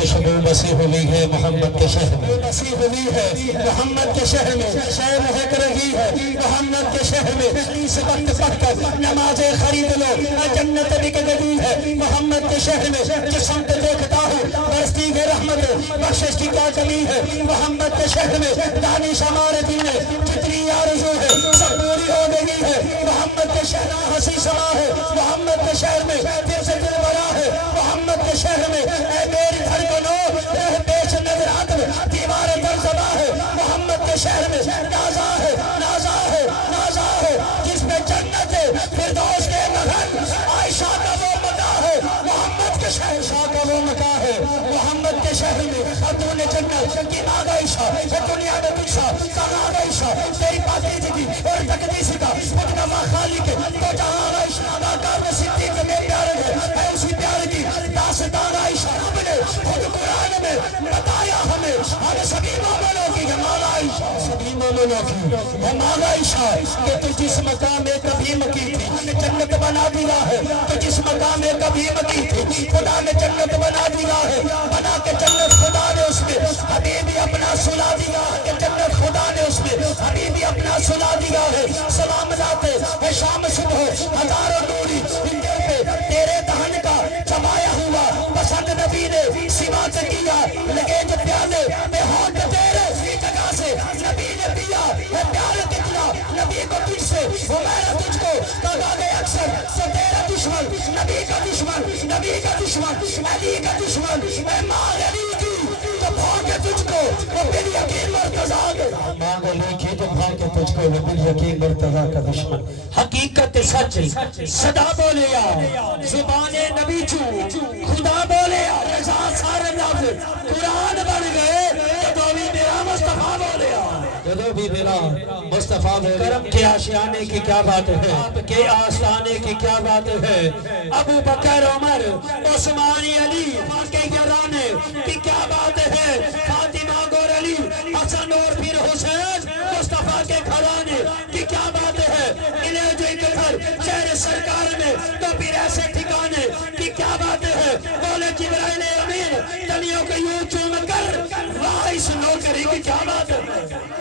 خوشبو بسی ہوئی ہے محمد کے شہر میں، بسی ہوئی ہے محمد کے شہر میں، شے مہک رہی ہے محمد کے شہر میں، اس وقت پڑھ کر نمازیں خرید لو، جنت بک گئی ہے محمد کے شہر میں، جس سمت دیکھتا ہوں برستی ہے رحمت، بخشش کی کیا کمی ہے محمد کے شہر میں، دانش ہمارے دل میں جتنی آرزو ہے سب پوری ہو گئی ہے محمد کے شہر میں، ہنسی سما ہے محمد کے شہر میں، پھر سے دل بڑا ہے محمد کے شہر میں، اے میری دھڑکنوں رہ پیش نظر آدم دیوار در زبا ہے محمد کے شہر میں، نازا ہے نازا ہے نازا ہے جس میں جنت فردوس کے مہن عائشہ کا وہ مکہ ہے محمد کے شہر، عائشہ کا وہ مکہ ہے محمد کے شہر میں، اب نے جنت کی مانگ عائشہ دنیا میں تجھ سا کہاں عائشہ تیری پاکیزگی اور تقدیس کا مقدمہ خالق تو جہاں عائشہ اداکار صدیق میں پیار ہے اسی پیار کی داستان عائشہ رب نے خود قرآن میں بتایا ہمیں، ہم سبھی مومنوں کی جمال عائشہ، سبھی مومنوں کی جمال عائشہ کہ تو جس مقام میں کبھی مکی تھی جنت بنا دیا ہے، تو جس مقام میں کبھی مکی تھی خدا نے جنت بنا دیا ہے، بنا کے جنت خدا نے اس میں حبیبی اپنا سلا دیا ہے، جنت خدا نے اس میں حبیبی اپنا سلا دیا ہے، سلام لاتے ہے شام صبح ہزاروں نوری پہ تیرے دہن کا چبایا ہوا پسند نبی نے سوا سے کیا، لگے جو پیالے میں ہونٹ تیرے اسی جگہ سے نبی نے پیا ہے پیار کتنا نبی کو تجھ سے وہ میں نے تجھ کو کہا گئے اکثر سے تیرا دشمن نبی کا دشمن، نبی کا دشمن علی کا دشمن، میں ماں علی کی تو بھاگے تجھ کو وہ بال یقین مرتضیٰ کے، ماں علی کی تو بھاگے تجھ کو وہ بال یقین مرتضیٰ کا دشمن، حقیقت سچ صدا بولے یا زبان نبی چو خدا بولے یا رضا سارے لفظ قرآن بن گئے، جدو بھی میرا مصطفیٰ بولے یا جدو بھی میرا مصطفیٰ بولے، کرم کے آشیانے کی کیا بات ہے، آپ کے آستانے کی کیا بات ہے، ابو بکر عمر عثمان علی کے گرانے کی کیا بات ہے، فاطمہ گور علی حسن اور پھر حسین مصطفیٰ کے گھرانے کی کیا بات ہے، انہیں جو ایک گھر شہر سرکار میں تو پھر ایسے ٹھکانے کی کیا بات ہے، بولے جبرائیل امین تنیوں کو یوں چوم کر واہ اس نوکری کی کیا بات ہے۔